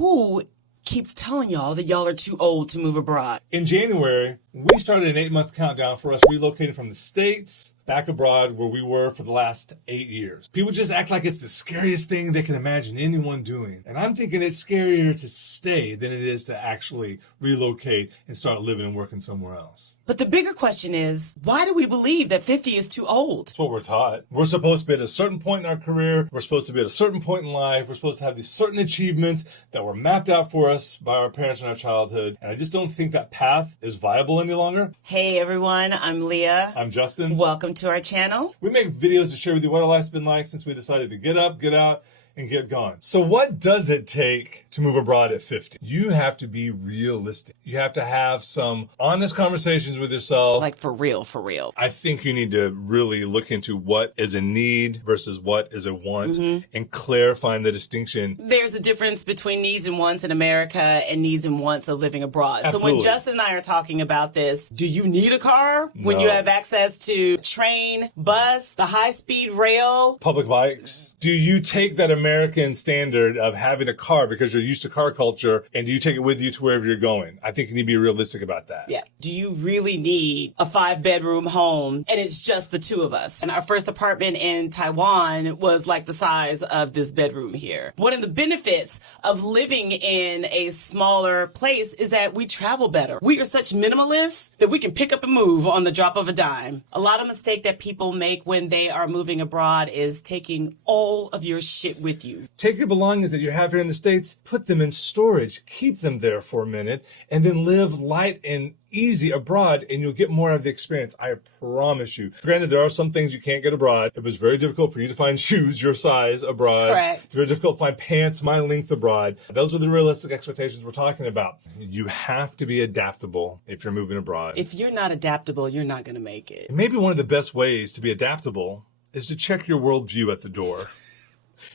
who keeps telling y'all that y'all are too old to move abroad? In January, we started an 8-month countdown for us relocating from the States back abroad where we were for the last 8 years. People just act like it's the scariest thing they can imagine anyone doing. And I'm thinking it's scarier to stay than it is to actually relocate and start living and working somewhere else. But the bigger question is, why do we believe that 50 is too old? That's what we're taught. We're supposed to be at a certain point in our career. We're supposed to be at a certain point in life. We're supposed to have these certain achievements that were mapped out for us by our parents in our childhood. And I just don't think that path is viable any longer. Hey everyone, I'm Leah. I'm Justin. Welcome to our channel. We make videos to share with you what our life's been like since we decided to get up, get out, and get gone. So what does it take to move abroad at 50? You have to be realistic. You have to have some honest conversations with yourself. Like for real, for real. I think you need to really look into what is a need versus what is a want and clarifying the distinction. There's a difference between needs and wants in America and needs and wants of living abroad. Absolutely. So when Justin and I are talking about this, do you need a car when you have access to train, bus, the high-speed rail? Public bikes. Do you take that American standard of having a car because you're used to car culture, and do you take it with you to wherever you're going? I think you need to be realistic about that. Yeah. Do you really need a 5-bedroom home and it's just the two of us? And our first apartment in Taiwan was like the size of this bedroom here. One of the benefits of living in a smaller place is that we travel better. We are such minimalists that we can pick up and move on the drop of a dime. A lot of mistake that people make when they are moving abroad is taking all of your shit with you. Take your belongings that you have here in the States, put them in storage, keep them there for a minute, and then live light and easy abroad, and you'll get more of the experience. I promise you. Granted, there are some things you can't get abroad. It was very difficult for you to find shoes your size abroad. Correct. Very difficult to find pants my length abroad. Those are the realistic expectations we're talking about. You have to be adaptable if you're moving abroad. If you're not adaptable, you're not going to make it. And maybe one of the best ways to be adaptable is to check your worldview at the door.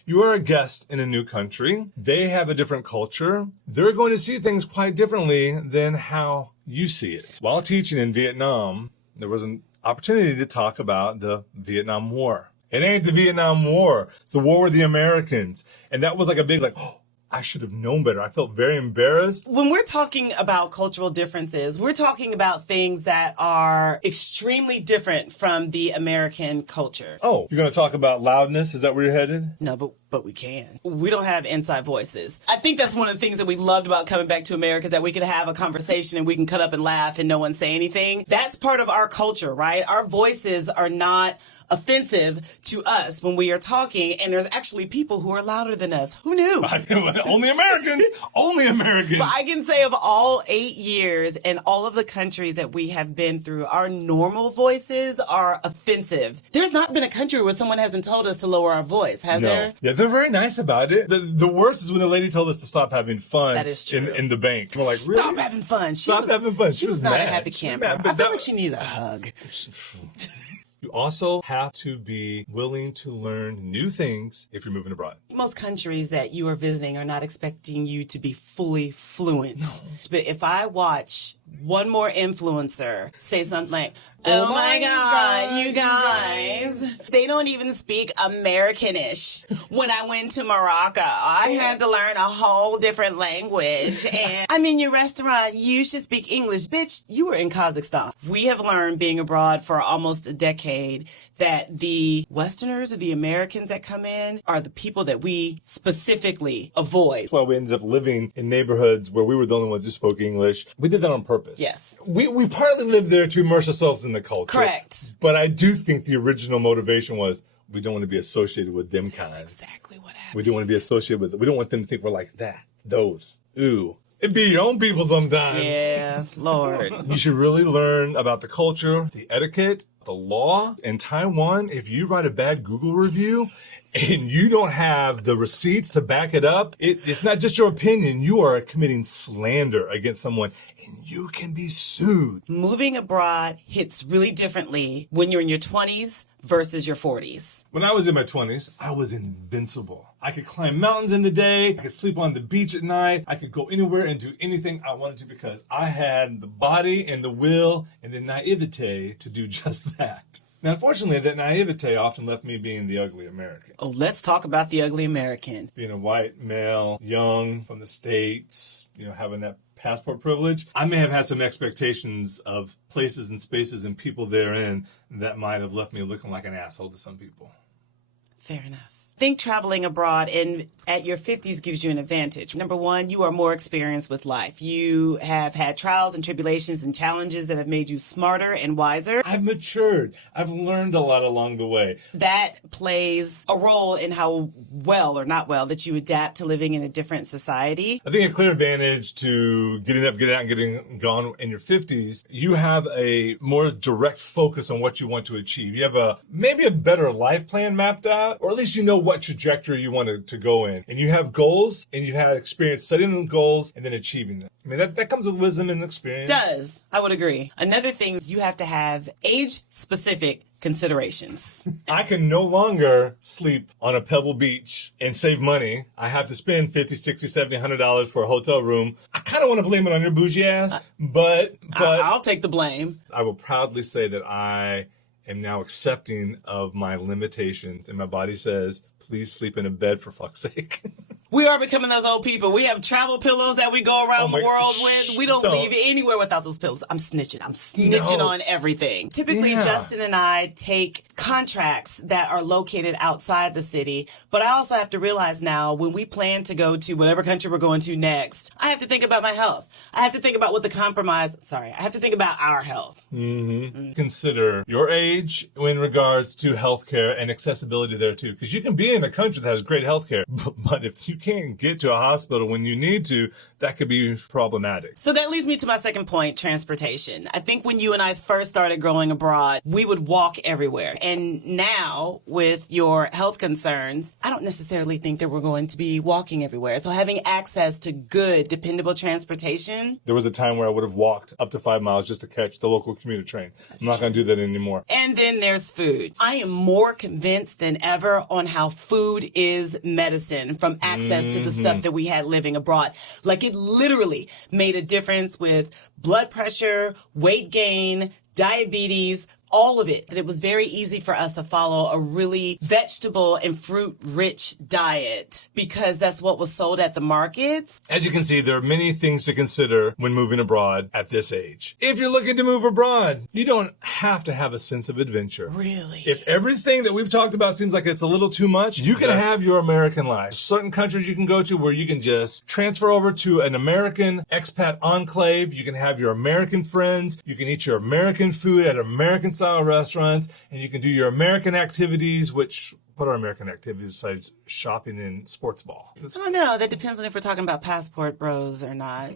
You are a guest in a new country. They have a different culture. They're going to see things quite differently than how you see it. While teaching in Vietnam, there was an opportunity to talk about the Vietnam War. It ain't the Vietnam War. It's the war with the Americans. And that was like a big, oh, I should have known better. I felt very embarrassed. When we're talking about cultural differences, we're talking about things that are extremely different from the American culture. Oh, you're going to talk about loudness? Is that where you're headed? No, but we can. We don't have inside voices. I think that's one of the things that we loved about coming back to America, is that we could have a conversation and we can cut up and laugh and no one say anything. That's part of our culture, right? Our voices are not offensive to us when we are talking, and there's actually people who are louder than us. Who knew? Only Americans. Only Americans. But I can say of all 8 years and all of the countries that we have been through, our normal voices are offensive. There's not been a country where someone hasn't told us to lower our voice, has there? Yeah, they're very nice about it. The worst is when the lady told us to stop having fun. That is true. In the bank. We're like, really? Stop having fun. Stop having fun. She was not mad. a happy camper. Mad, I feel like she needed a hug. You also have to be willing to learn new things if you're moving abroad. Most countries that you are visiting are not expecting you to be fully fluent. No. But if I watch one more influencer say something like, oh my God, you guys, they don't even speak Americanish. When I went to Morocco, I had to learn a whole different language. And I'm in your restaurant, you should speak English. Bitch, you were in Kazakhstan. We have learned being abroad for almost a decade that the Westerners or the Americans that come in are the people that we specifically avoid. That's why we ended up living in neighborhoods where we were the only ones who spoke English. We did that on purpose. Yes. We partly lived there to immerse ourselves in the culture. Correct. But I do think the original motivation was we don't want to be associated with them kind. That's exactly what happened. We don't want to be associated with it. We don't want them to think we're like that. Those. Ooh. It be your own people sometimes. Yeah, Lord. You should really learn about the culture, the etiquette, the law. In Taiwan, if you write a bad Google review and you don't have the receipts to back it up, it's not just your opinion. You are committing slander against someone, and you can be sued. Moving abroad hits really differently when you're in your 20s versus your 40s. When I was in my 20s, I was invincible. I could climb mountains in the day. I could sleep on the beach at night. I could go anywhere and do anything I wanted to because I had the body and the will and the naivete to do just that. Now, unfortunately, that naivete often left me being the ugly American. Oh, let's talk about the ugly American. Being a white male, young, from the States, having that passport privilege, I may have had some expectations of places and spaces and people therein that might have left me looking like an asshole to some people. Fair enough. I think traveling abroad and at your 50s gives you an advantage. Number one, you are more experienced with life. You have had trials and tribulations and challenges that have made you smarter and wiser. I've matured. I've learned a lot along the way. That plays a role in how well or not well that you adapt to living in a different society. I think a clear advantage to getting up, getting out, and getting gone in your 50s, you have a more direct focus on what you want to achieve. You have maybe a better life plan mapped out, or at least you know what trajectory you want to go in. And you have goals, and you've had experience setting the goals and then achieving them. I mean, that comes with wisdom and experience. Does. I would agree. Another thing is you have to have age-specific considerations. I can no longer sleep on a pebble beach and save money. I have to spend $50, $60, $70, $100 for a hotel room. I kind of want to blame it on your bougie ass, but I'll take the blame. I will proudly say that I am now accepting of my limitations, and my body says, please sleep in a bed for fuck's sake. We are becoming those old people. We have travel pillows that we go around the world with. We don't leave anywhere without those pillows. I'm snitching on everything. Typically, Justin and I take contracts that are located outside the city, but I also have to realize now when we plan to go to whatever country we're going to next, I have to think about my health. I have to think about I have to think about our health. Mm-hmm. Consider your age in regards to healthcare and accessibility there too, because you can be in a country that has great healthcare, but if you can't get to a hospital when you need to, that could be problematic. So that leads me to my second point, transportation. I think when you and I first started growing abroad, we would walk everywhere. And now, with your health concerns, I don't necessarily think that we're going to be walking everywhere. So having access to good, dependable transportation. There was a time where I would have walked up to 5 miles just to catch the local commuter train. I'm not going to do that anymore. And then there's food. I am more convinced than ever on how food is medicine from access to the stuff that we had living abroad. Like it literally made a difference with blood pressure, weight gain, diabetes, all of it. That it was very easy for us to follow a really vegetable and fruit-rich diet because that's what was sold at the markets. As you can see, there are many things to consider when moving abroad at this age. If you're looking to move abroad, you don't have to have a sense of adventure. Really? If everything that we've talked about seems like it's a little too much, you can have your American life. Certain countries you can go to where you can just transfer over to an American expat enclave. You can have your American friends. You can eat your American food at American-style restaurants, and you can do your American activities, what are American activities besides shopping and sports ball? I don't know. That depends on if we're talking about passport bros or not.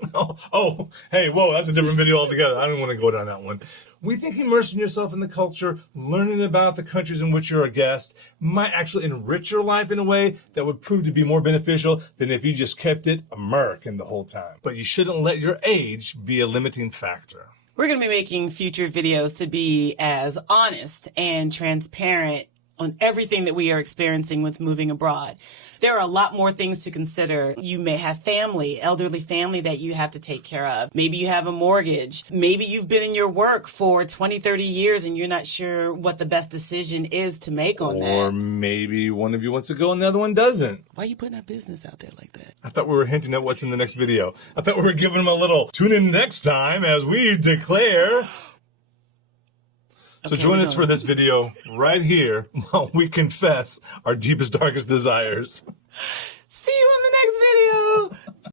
Hey, whoa, that's a different video altogether. I don't want to go down that one. We think immersing yourself in the culture, learning about the countries in which you're a guest, might actually enrich your life in a way that would prove to be more beneficial than if you just kept it American the whole time. But you shouldn't let your age be a limiting factor. We're going to be making future videos to be as honest and transparent on everything that we are experiencing with moving abroad. There are a lot more things to consider. You may have family, elderly family that you have to take care of. Maybe you have a mortgage. Maybe you've been in your work for 20, 30 years and you're not sure what the best decision is to make on that. Or maybe one of you wants to go and the other one doesn't. Why are you putting our business out there like that? I thought we were hinting at what's in the next video. I thought we were giving them a little tune in next time as we declare. So join us for this video right here while we confess our deepest, darkest desires. See you